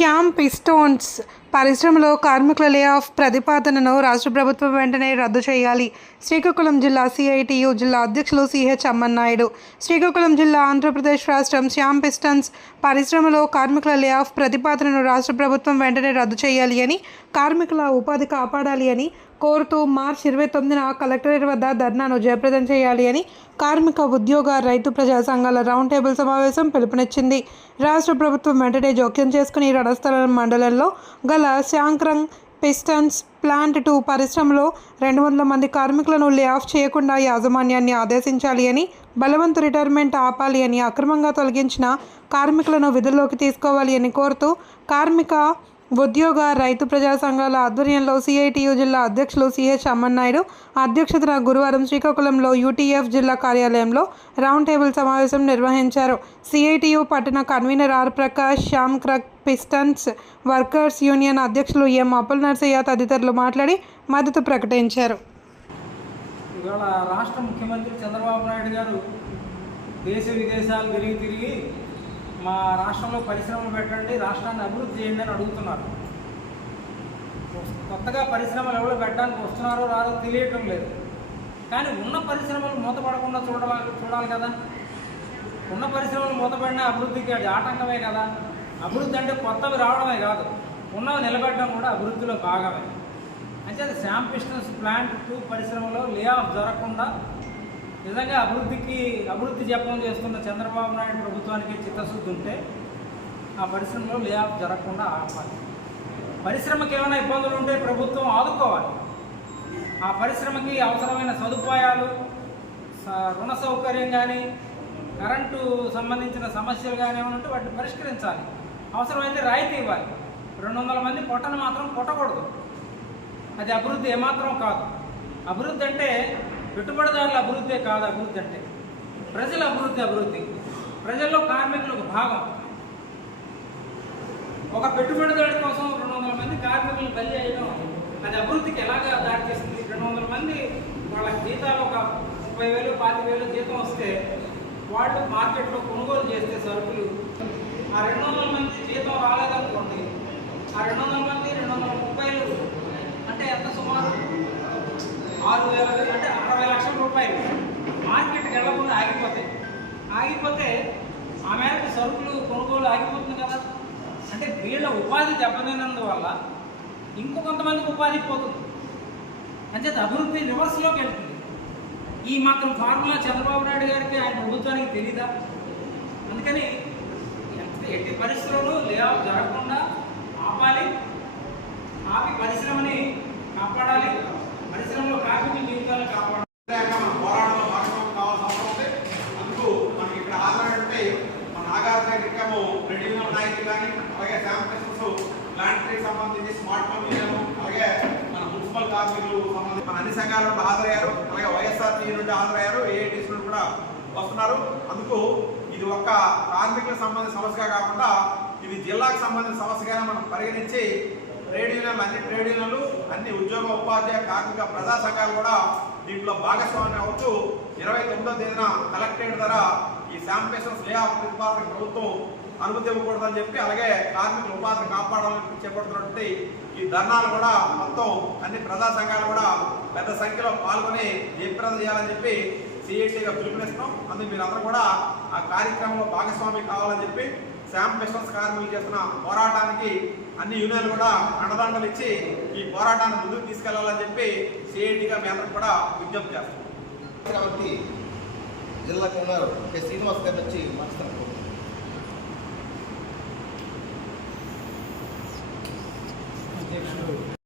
శ్యామ్ పిస్టోన్స్ పరిశ్రమలో కార్మికుల lay off ప్రతిపాదనను రాష్ట్ర ప్రభుత్వం వెంటనే రద్దు చేయాలి. శ్రీకాకుళం జిల్లా సిఐటియు జిల్లా అధ్యక్షులు సిహెచ్ అమ్మన్నాయుడు. శ్రీకాకుళం జిల్లా ఆంధ్రప్రదేశ్ రాష్ట్రం శ్యామ్ పిస్టన్స్ పరిశ్రమలో కార్మికుల లే ఆఫ్ ప్రతిపాదనను రాష్ట్ర ప్రభుత్వం వెంటనే రద్దు చేయాలి అని, కార్మికుల ఉపాధి కాపాడాలి అని కోరుతూ మార్చి 29న కలెక్టరేట్ వద్ద ధర్నాను జయప్రదం చేయాలి అని కార్మిక, ఉద్యోగ, రైతు ప్రజా సంఘాల రౌండ్ టేబుల్ సమావేశం పిలుపునిచ్చింది. రాష్ట్ర ప్రభుత్వం వెంటనే జోక్యం చేసుకుని రణస్థలం మండలంలో గల శాంక్రంగ్ పిస్టన్స్ ప్లాంట్ 2 పరిశ్రమలో 200 మంది కార్మికులను లే ఆఫ్ చేయకుండా యాజమాన్యాన్ని ఆదేశించాలి అని, బలవంతు రిటైర్మెంట్ ఆపాలి అని, అక్రమంగా తొలగించిన కార్మికులను విధుల్లోకి తీసుకోవాలి అని కోరుతూ కార్మిక, ఉద్యోగ, రైతు ప్రజా సంఘాల ఆధ్వర్యంలో సిఐటియు జిల్లా అధ్యక్షులు సిహెచ్ అమ్మన్నాయుడు అధ్యక్షతన గురువారం శ్రీకాకుళంలో యూటీఎఫ్ జిల్లా కార్యాలయంలో రౌండ్ టేబుల్ సమావేశం నిర్వహించారు. సిఐటియు పట్టణ కన్వీనర్ ఆర్ ప్రకాష్, శాంక్రంగ్ పిస్టన్స్ వర్కర్స్ యూనియన్ అధ్యక్షులు ఎం అప్పల్ నర్సయ్య తదితరులు మాట్లాడి మద్దతు ప్రకటించారు. ఇవాళ రాష్ట్ర ముఖ్యమంత్రి చంద్రబాబు నాయుడు గారు దేశ విదేశాలు తిరిగి మా రాష్ట్రంలో పరిశ్రమలు పెట్టండి, రాష్ట్రాన్ని అభివృద్ధి చేయండి అని అడుగుతున్నారు. కొత్తగా పరిశ్రమలు ఎవరు పెట్టడానికి వస్తున్నారో రారో తెలియటం లేదు. కానీ ఉన్న పరిశ్రమలు మూతపడకుండా చూడాలి కదా. ఉన్న పరిశ్రమలు మూతపడిన అభివృద్ధికి అది ఆటంకమే కదా. అభివృద్ధి అంటే కొత్తవి రావడమే కాదు, ఉన్నవి నిలబెట్టడం కూడా అభివృద్ధిలో భాగమే. అంటే అది శ్యామ్ పిస్టన్స్ ప్లాంట్ 2 పరిశ్రమలో లే ఆఫ్ జరగకుండా నిజంగా అభివృద్ధి జపం చేస్తున్న చంద్రబాబు నాయుడు ప్రభుత్వానికి చిత్తశుద్ధి ఉంటే ఆ పరిశ్రమలో లే ఆఫ్ జరగకుండా ఆపాలి. పరిశ్రమకి ఏమైనా ఇబ్బందులు ఉంటే ప్రభుత్వం ఆదుకోవాలి. ఆ పరిశ్రమకి అవసరమైన సదుపాయాలు, రుణ సౌకర్యం కానీ, కరెంటు సంబంధించిన సమస్యలు కానీ ఏమైనా ఉంటే వాటిని పరిష్కరించాలి. అవసరమైతే రాయితీ ఇవ్వాలి. 200 మంది పొట్టను మాత్రం కొట్టకూడదు. అది అభివృద్ధి ఏమాత్రం కాదు. అభివృద్ధి అంటే పెట్టుబడిదారుల అభివృద్ధే కాదు. అభివృద్ధి అంటే ప్రజల అభివృద్ధి. ప్రజల్లో కార్మికులకు భాగం. ఒక పెట్టుబడిదారు కోసం 200 మంది కార్మికులను బలి చేయడం అది అభివృద్ధికి ఎలాగా దారితీస్తుంది? 200 మంది వాళ్ళ జీతాలు ఒక 30,000, 25,000 జీతం వస్తే వాళ్ళు మార్కెట్లో కొనుగోలు చేస్తే సరుకులు, ఆ 200 మంది జీతం రాలేదనుకోండి, ఆ 200 మంది 230,000 అంటే ఎంత? సుమారు 6,000 అంటే 60 లక్షల రూపాయలు మార్కెట్కి వెళ్ళకుండా ఆగిపోతే ఆ మేరకు సరుకులు కొనుగోలు ఆగిపోతుంది కదా. అంటే వీళ్ళ ఉపాధి దెబ్బతిన్నందువల్ల ఇంకో కొంతమందికి ఉపాధి పోతుంది. అంటే అభివృద్ధి రివర్స్లోకి వెళ్తుంది. ఈ మాత్రం ఫార్ములా చంద్రబాబు నాయుడు గారికి, ఆయన ప్రభుత్వానికి తెలీదా? అందుకని ఎట్టి పరిస్థితుల్లో లే ఆఫ్ జరగకుండా ఆపాలి. ఆపి పరిశ్రమని కాపాడాలి. పరిశ్రమలో కార్మికుల జీవితాలను కాపాడాలి. పోరాటంలో భాగస్వామ్యం కావాల్సిన అవసరం ఉంది. అందుకు మనకి ఇక్కడ ఆధారంటే మన నాగార్జున రెడ్యూనల్ నాయకులు కానీ, అలాగే శ్యామ్ పిస్టన్స్ ప్లాంట్కి సంబంధించి స్మార్ట్ ఫోన్ యూనియన్, అలాగే మన మున్సిపల్ కార్మికులు సంబంధించి మన అన్ని సంఘాల నుండి హాజరయ్యారు. అలాగే వైఎస్ఆర్సీపీ నుండి హాజరయ్యారు, ఏఐటీసీ నుండి కూడా వస్తున్నారు. అందుకు ఇది ఒక్క కార్మికులకు సంబంధించిన సమస్యగా కాకుండా ఇది జిల్లాకు సంబంధించిన సమస్యగానే మనం పరిగణించి ట్రేడ్ యూనియన్లు, అన్ని ట్రేడ్ యూనియన్లు, అన్ని ఉద్యోగ, ఉపాధ్యాయ, కార్మిక, ప్రజా సంఘాలు కూడా దీంట్లో భాగస్వామ్యం అవుతూ 29వ తేదీన కలెక్టరేట్ ద్వారా ఈ శ్యామ్ పిస్టన్స్ లే ఆఫ్ ప్రతిపాదన ప్రభుత్వం అనుమతి ఇవ్వకూడదని చెప్పి, అలాగే కార్మికుల ఉపాధిని కాపాడాలని చేపడుతున్నటువంటి ఈ ధర్నాలు కూడా మొత్తం అన్ని ప్రజా సంఘాలు కూడా పెద్ద సంఖ్యలో పాల్గొని జయప్రదం చేయాలని చెప్పి సిఐటిగా పిలుపునిస్తున్నాం. అందుకు మీరందరూ కూడా ఆ కార్యక్రమంలో భాగస్వామి కావాలని చెప్పి శ్యామ్ పిస్టన్స్ కార్మికులు చేస్తున్న పోరాటానికి అన్ని యూనియన్లు కూడా అండదండలు ఇచ్చి ఈ పోరాటాన్ని ముందుకు తీసుకెళ్లాలని చెప్పి సిఐటిగా మీ అందరికి కూడా విజ్ఞప్తి చేస్తాం. కాబట్టి జిల్లా కన్వీనర్ కె శ్రీనివాస్ గారి నుంచి మాట్లాడుతున్నాం.